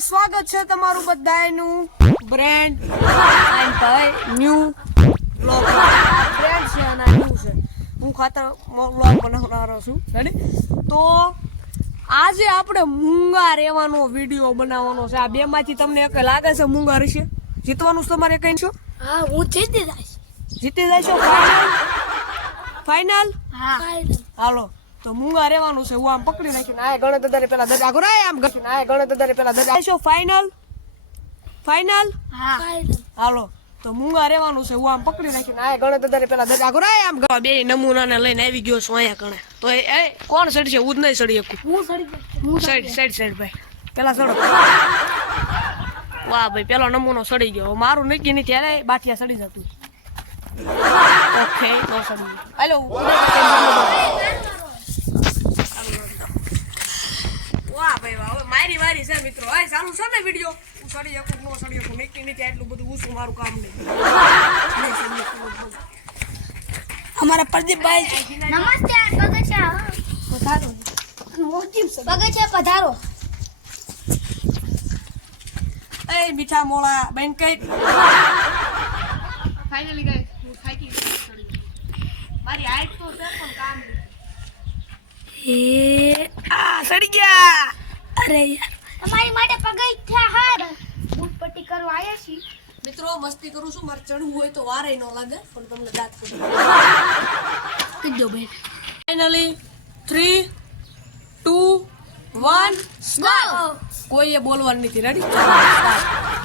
Guys સ્વાગત છે તમારું બધાયનું બ્રેન્ડ એન્ડ ભાઈ ન્યૂ વ્લોગ બ્રેન્ડ છે અને ન્યૂ છે હું ખાતર વ્લોગ બનાવવાનો છું રેડી તો આજે આપણે મૂંગા રહેવાનો વિડિયો બનાવવાનો છે આ બે માંથી તમને એક લાગે છે મૂંગા રહેશે જીતવાનું છે તમારે કઈ છો હા હું જીતી જઈશ જશો ફાઇનલ હા હાલો તો મૂંગા રહેવાનું છે હું આમ પકડી નાખ્યું આ ગણે દદારે પેલા દડા ગુરાય આમ ગશું આ ગણે દદારે પેલા દડા છો ફાઇનલ હા હાલો તો મૂંગા રહેવાનું છે હું આમ પકડી નાખ્યું આ ગણે દદારે પેલા દડા ગુરાય આમ બે નમૂનાને લઈને આવી ગયો છું અહીંયા ગણે તો એ કોણ સડશે હું જ નહીં સડી શકું હું સડી સાઈડ ભાઈ પેલા સડો વાહ ભાઈ પેલો નમૂનો સડી ગયો મારું નક્કી નહીં ત્યારે બાઠિયા સડી જતું ઓકે નો સડી હેલો વાહ ભાઈ વાહ હવે મારી છે મિત્રો હવે ચાલુ છે ને વિડિયો હું સડી શકું નો સડી શકું નક્કી નથી એટલું બધું ઊંચું મારું કામ નહીં અમારા પ્રદીપભાઈ નમસ્તે પગથિયા પધારો પગથિયા પધારો એ મીઠા મોળા બેન કઈ ફાઇનલી ગાઈસ હું થાકી ગઈ મારી હાઈટ તો છે પણ કામ સડી ગયા અરે યાર અમારી માટે પગથિયા હાર બૂટપટ્ટી કરવા આવ્યા છીએ મિત્રો મસ્તી કરું છું મારે ચડવું હોય તો વારે ન લાગે પણ તમને દાંત કીધો બેન ફાઇનલી 3 2 1 સ્ટાર્ટ કોઈએ બોલવાનું નથી રેડી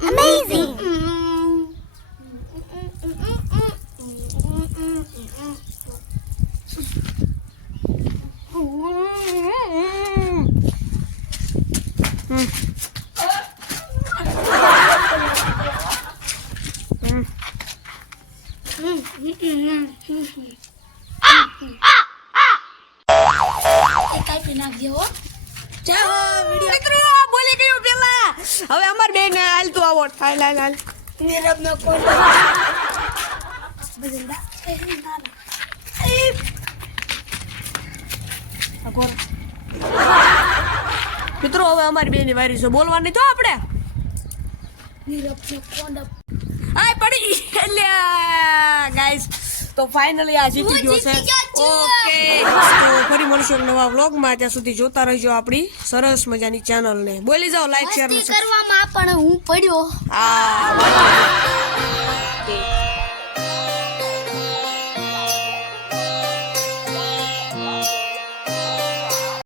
Amazing. મિત્રો બોલી ગયો પેલા હવે અમાર બે ને હાલતું આવો હાલ નીરવ નો કોલ બજંદા મિત્રો હવે અમારી બે ની વારી છે બોલવાની તો આપણે નીરવ નો કોલ આય પડી એલ્યા ગાઈસ તો ફાઇનલી આ જીતી ગયો છે ઓકે તો ફરી મળીશું નવા વ્લોગમાં ત્યાં સુધી જોતા રહેજો આપણી સરસ મજાની ચેનલ ને બોલી જાઓ લાઈક શેર કરવામાં પણ હું પડ્યો હા